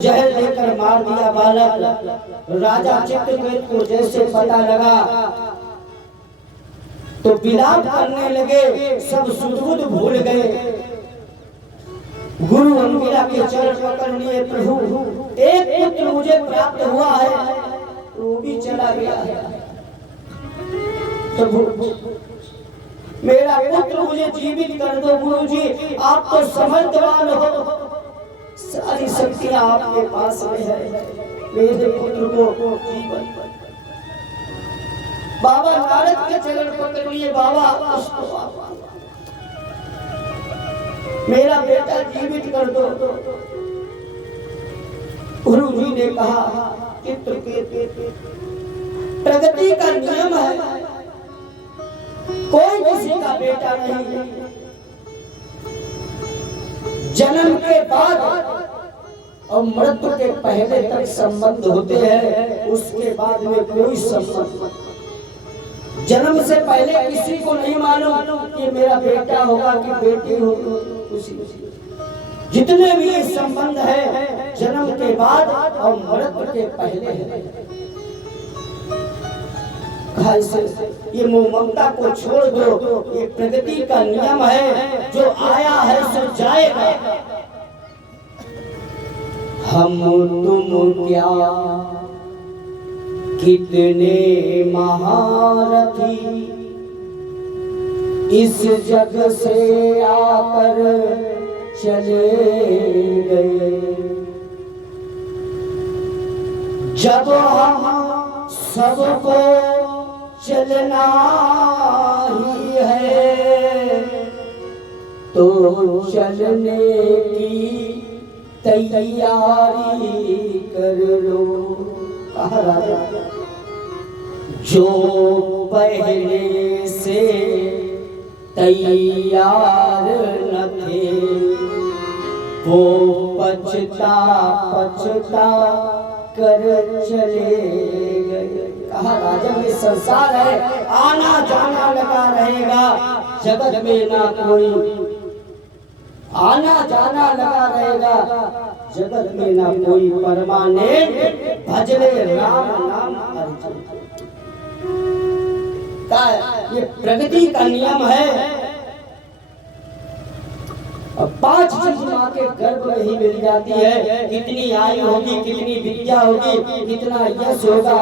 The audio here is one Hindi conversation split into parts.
जहर देकर मार दिया बालक। राजा चित्रकेतु को जैसे पता लगा तो विलाप करने लगे, सब सुध भूल गए। गुरु अंगिरा के चरण पकड़ लिए, प्रभु एक पुत्र मुझे प्राप्त हुआ है, वो भी चला गया है। प्रभु मेरा पुत्र मुझे जीवित कर दो। गुरु जी आप तो समर्थवान हो, सारी शक्तियां आपके पास में है, मेरे पुत्र को जीवन। बाबा नारद के चरण पकड़ लिए, बाबा मेरा बेटा जीवित कर दो। गुरु जी ने कहा चित्रकेतु प्रगति का नियम है, कोई किसी का बेटा नहीं। जन्म के बाद और मृत्यु के पहले तक संबंध होते हैं, उसके बाद में कोई संबंध। जन्म से पहले किसी को नहीं मालूम कि मेरा बेटा होगा कि बेटी होगी। जितने भी संबंध है जन्म के बाद और मृत्यु के पहले है। ये मोह ममता को छोड़ दो, ये प्रगति का नियम है, जो आया है सो जाएगा। हम तुम क्या कितने महारथी, इस जग से आकर चले गए। जब हम सबको चलना ही है तो चलने की तैयारी कर लो। कहा राजा जो पहले से तैयार न थे वो पछता पछता कर चले गए। कहा राजा ये संसार है, आना जाना लगा रहेगा, जगत में ना कोई आना जाना लगा रहेगा, जगत में ना कोई परमानेंट। भजले राम नाम अर्जुन। ये प्रगति का नियम है। अब 5 चीज माँ के गर्भ में ही मिल जाती है। कितनी आयु होगी, कितनी विद्या होगी, कितना यश होगा,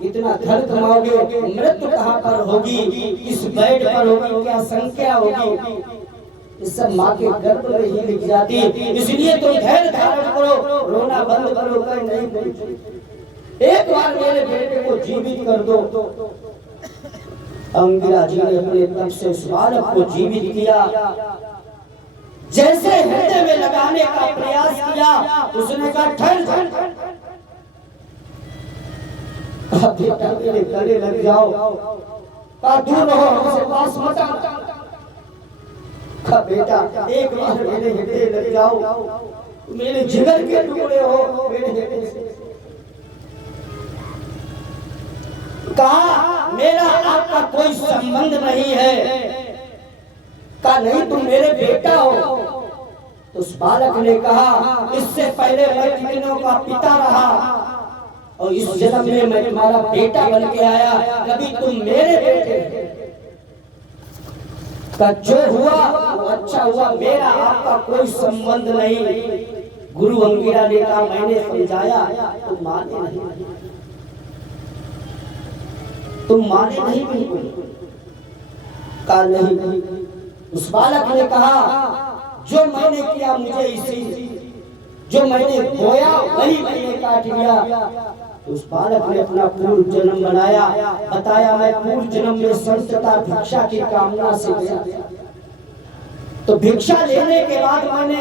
कितना धन कमाओगे, मृत्यु कहाँ पर होगी, किस बेड पर होगी, क्या संख्या होगी, ये सब माँ के गर्भ में ही लिख जाती है। इसलिए तुम धैर्य धारण करो, रोना बंद करो, कर नहीं। एक बार मेरे बेटे को जीवित कर दो। अंगिरा जी ने अपने तप से उस बालक को जीवित किया। जैसे हृदय में लगाने का प्रयास किया, उसने कहा ठहर, बेटा मेरे गले लग जाओ, दूर रहो हमसे, पास मत आओ। बेटा एक बार मेरे हृदय लग जाओ, मेरे जिगर के टुकड़े हो मेरे हृदय से। कहा मेरा आपका कोई संबंध नहीं है, कहा नहीं तुम मेरे बेटा हो। तो उस बालक ने कहा इससे पहले मैं कितनों का पिता रहा और इस जन्म में मैं तुम्हारा बेटा बन के आया, कभी तुम मेरे बेटे का जो हुआ वो अच्छा हुआ, मेरा आपका कोई संबंध नहीं। गुरु अंगिरा ने कहा मैंने समझाया, तुम माने नहीं, तुम माने नहीं बिल्कुल। कहा नहीं। उस बालक ने कहा जो मैंने किया मुझे इसी, जो मैंने बोया वही मैंने काट लिया। उस बालक ने अपना पूर्व जन्म बनाया, बताया मैं पूर्व जन्म में संतता भिक्षा की कामना से गया, तो भिक्षा लेने के बाद मैंने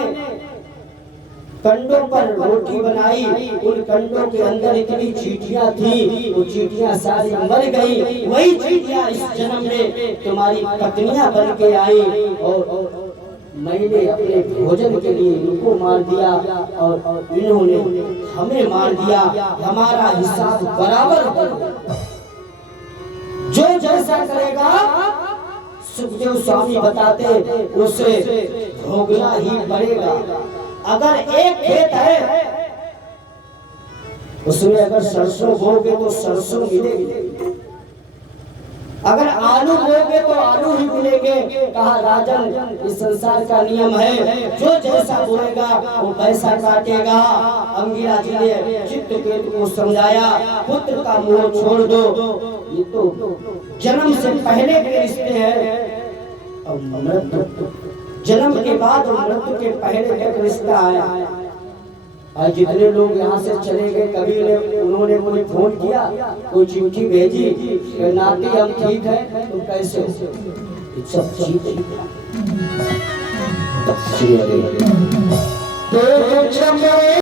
कंडों पर रोटी बनाई, उन कंडों के अंदर इतनी चींटियां थी, वो चींटियां सारी मर गई। वही चींटियां इस जन्म में तुम्हारी पत्नियां बन के आई और मैंने अपने भोजन के लिए इनको मार दिया और इन्होंने हमें मार दिया। हमारा हिसाब बराबर हो, जो जैसा करेगा सुखदेव स्वामी बताते उसे भोगना ही पड़ेगा। अगर एक खेत है उसमें अगर सरसों बोगे तो सरसों मिलेगी, अगर आलू बोगे तो आलू ही मिलेंगे। कहा राजन इस संसार का नियम है, जो जैसा बोएगा वो पैसा काटेगा। अंगिरा जी ने चित्रकेतु को समझाया, पुत्र का मोह छोड़ दो, ये तो जन्म से पहले के रिश्ते हैं, और मृत्यु जन्म के बाद और मृत्यु के पहले एक रिश्ता आया। आज जितने लोग यहाँ से चले गए, कभी उन्होंने मुझे फोन किया, कोई चिट्ठी भेजी, नाती हम ठीक है, तुम कैसे हो, सब ठीक है।